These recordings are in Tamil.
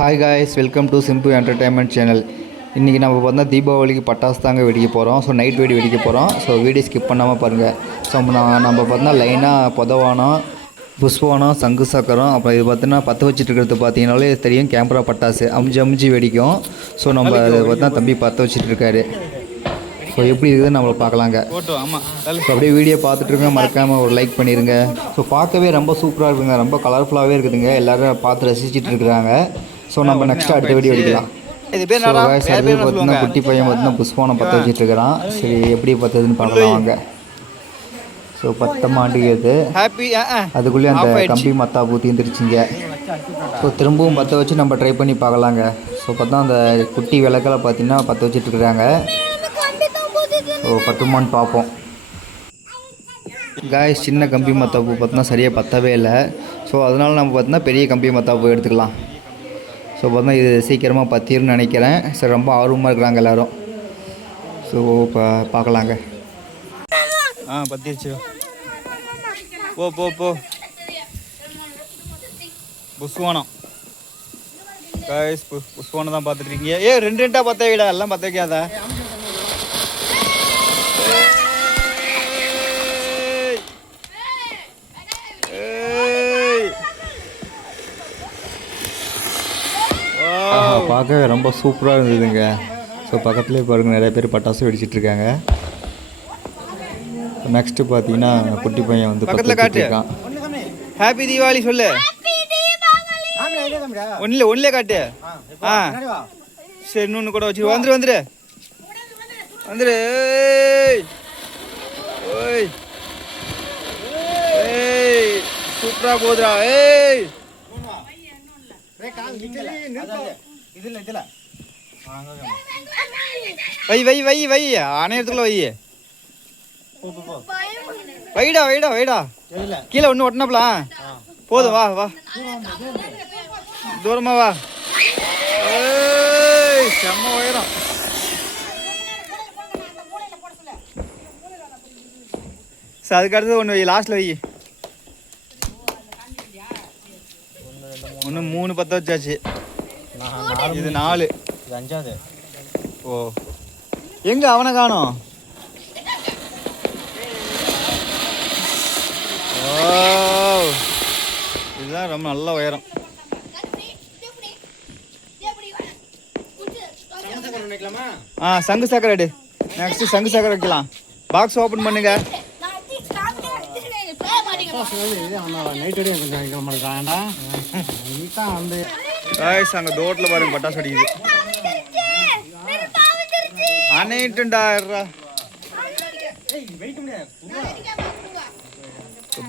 Hi guys, welcome to simple entertainment channel. இன்றைக்கி நம்ம பார்த்தா தீபாவளிக்கு பட்டாசு தாங்க வெடிக்க போகிறோம். ஸோ நைட் வெடிக்க போகிறோம். ஸோ வீடியோ ஸ்கிப் பண்ணாமல் பாருங்கள். ஸோ நம்ம பார்த்தா லைனாக புதவானம், புஷ்வானம், சங்கு சக்கரம், அப்புறம் இது பார்த்தீங்கன்னா பற்ற வச்சுட்டு இருக்கிறது பார்த்தீங்கன்னாலே தெரியும் கேமரா பட்டாசு அமிஞ்சு வெடிக்கும். ஸோ நம்ம அதை பார்த்தா தம்பி பற்ற வச்சுட்டு இருக்காரு. ஸோ எப்படி இருக்குதுன்னு நம்மளை பார்க்கலாங்க. ஸோ அப்படியே வீடியோ பார்த்துட்ருங்க, மறக்காமல் ஒரு லைக் பண்ணிடுங்க. ஸோ பார்க்கவே ரொம்ப சூப்பராக இருக்குங்க, ரொம்ப கலர்ஃபுல்லாகவே இருக்குதுங்க. எல்லோரும் பார்த்து ரசிச்சுட்டு இருக்கிறாங்க. ஸோ நம்ம நெக்ஸ்ட் அடுத்த வீடியோ எடுக்கலாம். பார்த்தீங்கன்னா குட்டி பையன் பார்த்தீங்கன்னா புஷ்பானம் பற்ற வச்சுட்டு இருக்கிறான். சரி எப்படி பற்றதுன்னு பார்க்கலாம் வாங்க. ஸோ பற்ற மாட்டேங்குது, அதுக்குள்ளேயே அந்த கம்பி மத்தா பூத்தியும் திருச்சிங்க. ஸோ திரும்பவும் பற்ற வச்சு நம்ம ட்ரை பண்ணி பார்க்கலாங்க. ஸோ பார்த்தா அந்த குட்டி விளக்கில் பார்த்தீங்கன்னா பற்ற வச்சுட்டு இருக்கிறாங்க. ஸோ பத்துமான்னு பார்ப்போம். காய்ஸ், சின்ன கம்பி மத்தாப்பு பார்த்தோன்னா சரியாக பற்றவே இல்லை. ஸோ அதனால் நம்ம பார்த்தோன்னா பெரிய கம்பி மத்தாப்பு எடுத்துக்கலாம். ஸோ பார்த்தா இது சீக்கிரமாக பற்றிருன்னு நினைக்கிறேன். சரி, ரொம்ப ஆர்வமாக இருக்கிறாங்க எல்லோரும். ஸோ இப்போ பார்க்கலாங்க. பற்றிருச்சு. போ போ போ புஷ்வானம். காய்ஸ், புஷ்வானம் தான் பார்த்துட்ருக்கீங்க. ரெண்டு ரெண்டாக பற்ற வைடா, எல்லாம் பற்ற வைக்காத. பார்க்கவே ரொம்ப சூப்பராக இருந்ததுங்க. ஸோ பக்கத்துலேயே பாருங்கள், நிறைய பேர் பட்டாசு வெடிச்சிட்ருக்காங்க. நெக்ஸ்ட்டு பார்த்தீங்கன்னா குட்டி பையன் வந்து பக்கத்தில் காட்டிருக்கான். ஹாப்பி தீபாவளி சொல்லு. ஒன்றிலே காட்டு. சரி, இன்னொன்று கூட வச்சு வந்துரு ஓய் ஏய் சூப்பராக போதுரா. ஏய் வை ஆணையத்துக்குள்ள வைடா கீழே ஒன்று ஒட்டினப்பலாம் போதும். வா தூரமா வா. செம்ம உயரம். அதுக்கு அடுத்தது ஒன்று வை, லாஸ்ட்ல வை. ஒன்று 3 பற்ற வச்சாச்சு. இது 4, 5. ஓ, எங்க அவனை காணோம். இதுதான் ரொம்ப நல்ல உயரம். சங்கு சக்கரை எடு. நெக்ஸ்ட் சங்கு சக்கரை வைக்கலாம். பாக்ஸ் ஓபன் பண்ணுங்க. அங்க தோட்டல பாருங்க பட்டாசு அடிக்குது. அணைட்டுண்டா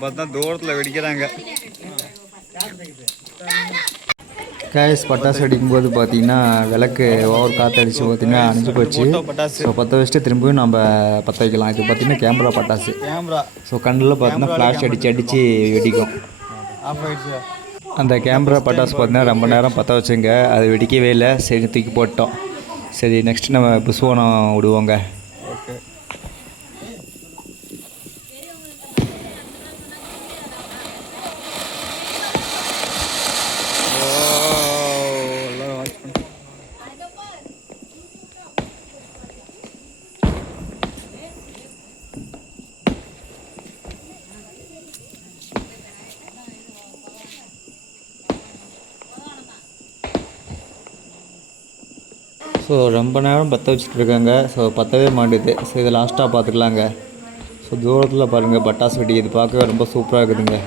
பார்த்தா தூரத்தில் வெடிக்கிறாங்க. கேஸ் பட்டாசு அடிக்கும்போது பார்த்தீங்கன்னா விளக்கு ஓவர் காற்றடிச்சு பார்த்தீங்கன்னா அணிஞ்சு போச்சு. ஸோ பற்ற வச்சுட்டு திரும்பியும் நம்ம பற்ற வைக்கலாம். இது பார்த்தீங்கன்னா கேமரா பட்டாசு. ஸோ கண்ணில் பார்த்தீங்கன்னா ஃப்ளாஷ் அடித்து வெடிக்கும். அந்த கேமரா பட்டாசு பார்த்தீங்கன்னா ரொம்ப நேரம் பற்ற வச்சுங்க, அது வெடிக்கவே இல்லை. சரி, தூக்கி போட்டோம். சரி, நெக்ஸ்ட் நம்ம புஷ்வானம் விடுவோங்க. ஸோ ரொம்ப நேரம் பற்ற வச்சுட்ருக்காங்க. ஸோ பற்றவே மாட்டேது. ஸோ இதை லாஸ்ட்டாக பார்த்துக்கலாங்க. ஸோ தூரத்தில் பாருங்கள் பட்டாசு வெடிக்குது, பார்க்கவே ரொம்ப சூப்பராக இருக்குதுங்க.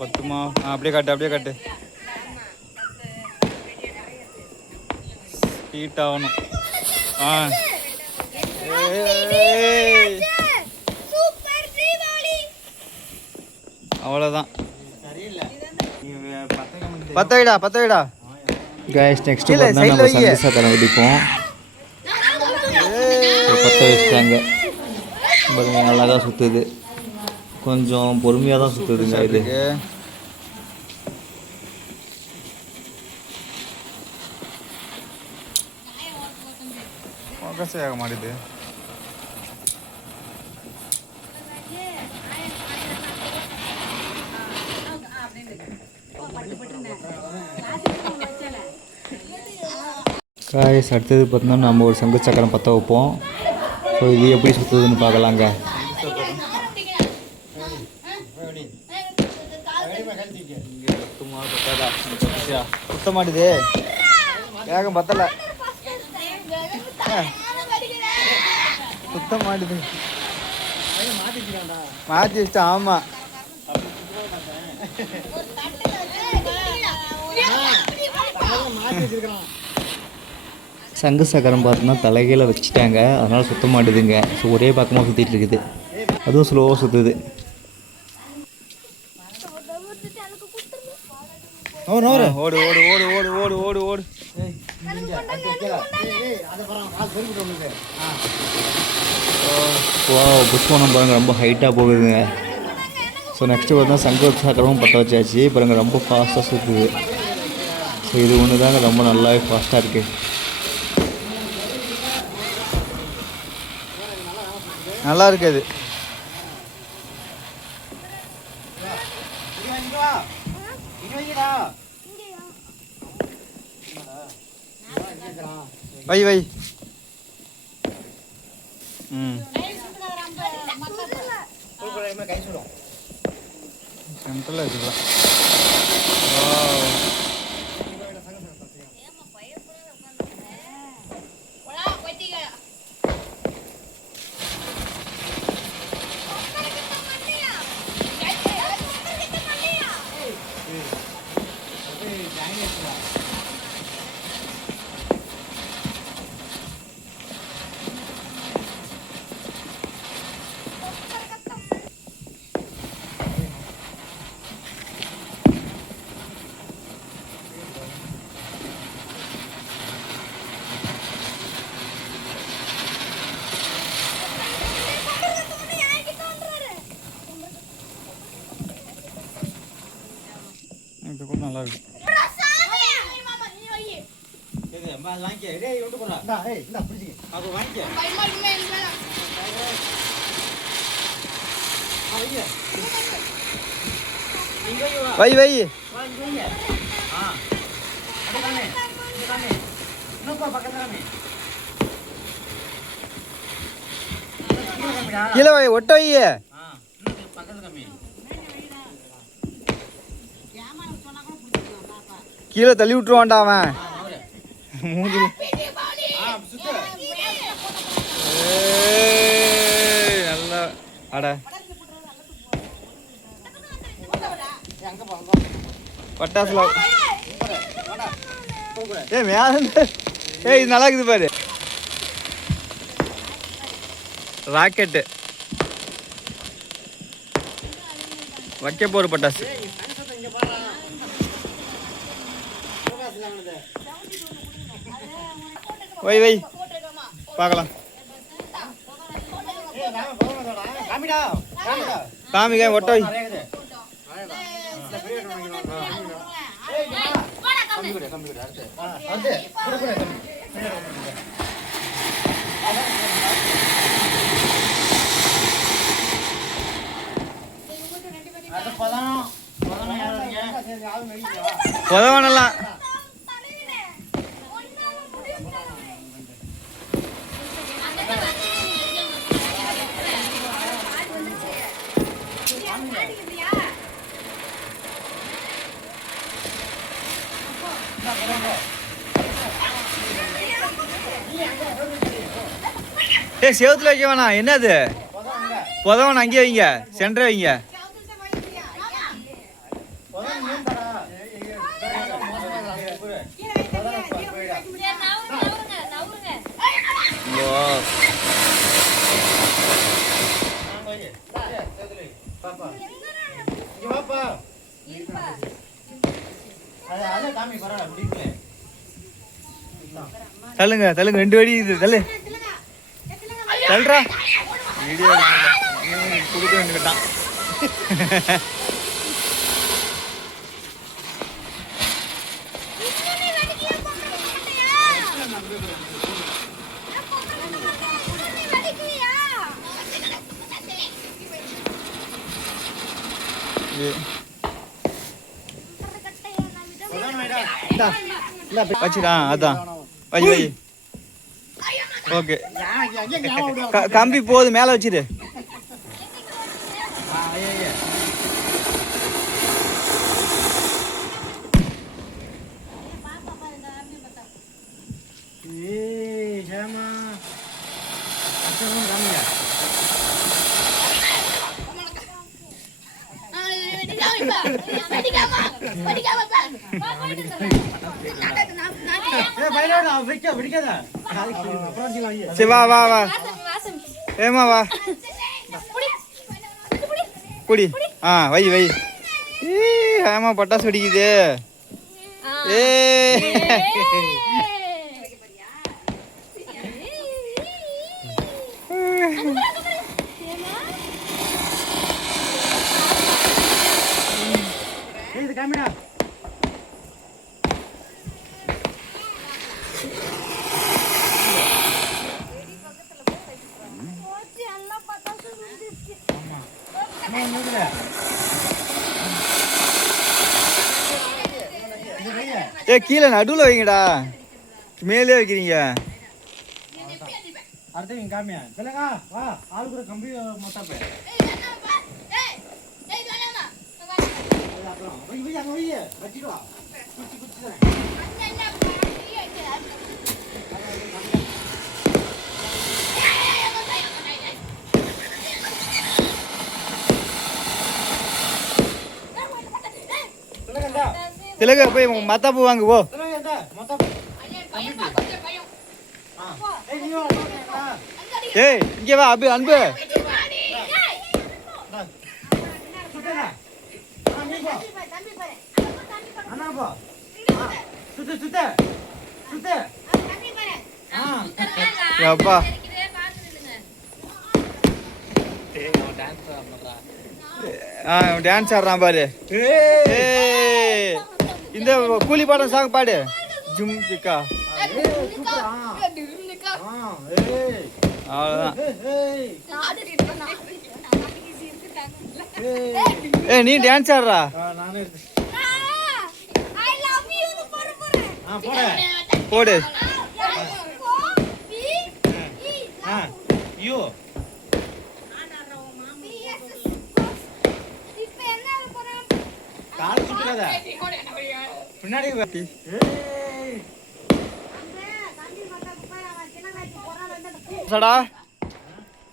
பத்துமா அப்படியே காட்டு ஹீட் ஆகணும். அவ்வளோதான். பத்த வைடா. கைஸ், நெக்ஸ்ட் பார்த்தா நம்ம சங்கு சக்கரம் வெடிப்போம். பற்ற வச்சுட்டாங்க. நல்லா தான் சுற்றுது, கொஞ்சம் பொறுமையாக தான் சுற்றுதுங்க இது. ஃபோக்கஸே ஆக மாட்டேது. காய்ஸ் அடுத்தது பார்த்தோம்னா நம்ம ஒரு சங்கு சக்கரம் பற்ற வைப்போம். ஸோ இது எப்படி சுற்றுதுன்னு பார்க்கலாங்க. சுத்த மாட்டுது, வேகம் பத்தலை, சுத்த மாட்டுது, மாற்றி வச்சிட்டா. ஆமாம், சங்கு சக்கரம் பார்த்தோன்னா தலைகீழ வச்சுட்டாங்க, அதனால் சுத்த மாட்டுதுங்க. ஸோ ஒரே பக்கமாக சுற்றிட்டு இருக்குது, அதுவும் ஸ்லோவாக சுற்றுது. ஓடு ஓடு ஓடு ஓடு ஓடு ஓடு ஓடு ஓடு. புஷ்பம் பாருங்கள் ரொம்ப ஹைட்டாக போகுதுங்க. ஸோ நெக்ஸ்ட்டு பார்த்தா சங்கு சக்கரமும் பற்ற வச்சாச்சு பாருங்கள், ரொம்ப ஃபாஸ்ட்டாக சுற்றுது. ஸோ இது ஒன்று தாங்க ரொம்ப நல்லாவே ஃபாஸ்ட்டாக இருக்குது. நல்லா இருக்குது. வை வை. சென்ட்ரலில் வச்சுக்கலாம். இது கூட நல்லா இருக்கு. வை வை. கீழே வை, ஒட்ட வை. கீழே தள்ளி விட்டுருவான்டா அவன் மூஞ்சில. நல்லா அட பட்டாசுல. மேல இது நல்லா இருக்குது பாரு, ராக்கெட்டு வைக்க போற பட்டாசு. வை வை பார்க்கலாம். காமிக்க ஒட்ட வை. உதவனலாம் செவத்துல வைக்க வேணாம். என்னது புதவன் அங்கேயே வைங்க, சென்டரே வைங்க. தள்ளுங்க தள்ளுங்க, 2 வெடி இது தள்ளு தள்ளுறா. வீடியோ கொடுக்க வேண்டியதான். ஓகே வச்சுடா அதான் வை வை ஓகே கம்பி போகுது மேலே வச்சிரு சரி வா வா வா ஏமா வா குடி ஆ வை வை ஏமா பட்டாசு வெடிக்குது ஏ ஏ கீழே நடுவில் வைங்கடா மேலே வைக்கிறீங்க அடுத்து காமியா இல்லைங்க வா ஆளு கூட கம்பி மொத்தப்பே வச்சுக்கோ குச்சி குச்சி திலக போய் மத்தாப்பு வாங்க போ ஏய் இங்கே வா அபு அன்பு அப்பா டான்ஸ் ஆடுறான் பாரு இந்த கூலி பாடம் சாங் பாடு ஜும் சிக்கா அவ்வளோதான் ஏ நீ டான்ஸ் ஆடுறா போடு பின்னாடி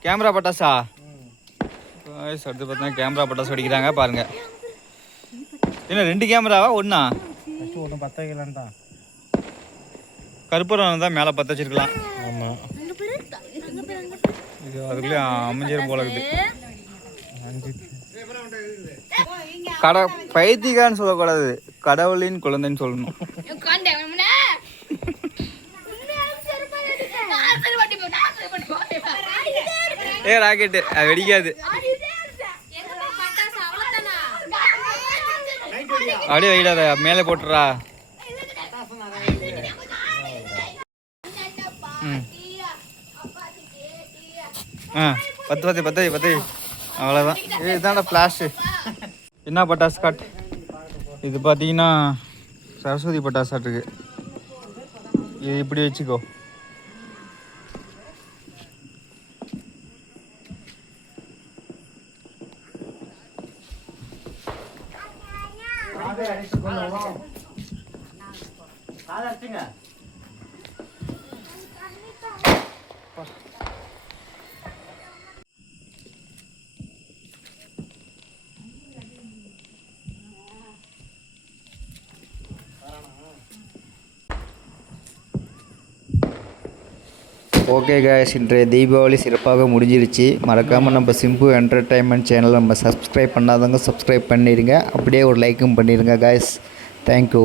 கேமரா பட்டாசா அடுத்து பார்த்தா கேமரா பட்டாசு அடிக்கிறாங்க பாருங்க என்ன 2 கேமராவா ஒண்ணா ஒன்று பற்ற வைக்கலான்டா கருப்பூரம் தான் மேலே பற்ற வச்சிருக்கலாம் ஆமாம் இது அதுக்குள்ளே அமைஞ்சிரும் போல இருக்குது கடை பைத்தியக்கான்னு சொல்லக்கூடாது கடவுளின் குழந்தைன்னு சொல்லணும் ஏ ராக்கெட்டு அது வெடிக்காது அப்படியே வைடாத மேலே போட்டுறா ஆ பத்து அவ்வளோதான் இதுதான்டா ஃப்ளாஷு என்ன பட்டாசு காட்டு இது பார்த்தீங்கன்னா சரஸ்வதி பட்டாசாட்டுக்கு இது இப்படி வச்சுக்கோ ஓகே காய்ஸ், இன்றைய தீபாவளி சிறப்பாக முடிஞ்சிருச்சு. மறக்காமல் நம்ம சிம்பு என்டர்டைன்மெண்ட் சேனலை நம்ம சப்ஸ்கிரைப் பண்ணாதவங்க சப்ஸ்கிரைப் பண்ணிடுங்க. அப்படியே ஒரு லைக்கும் பண்ணிடுங்க காய்ஸ். தேங்க்யூ.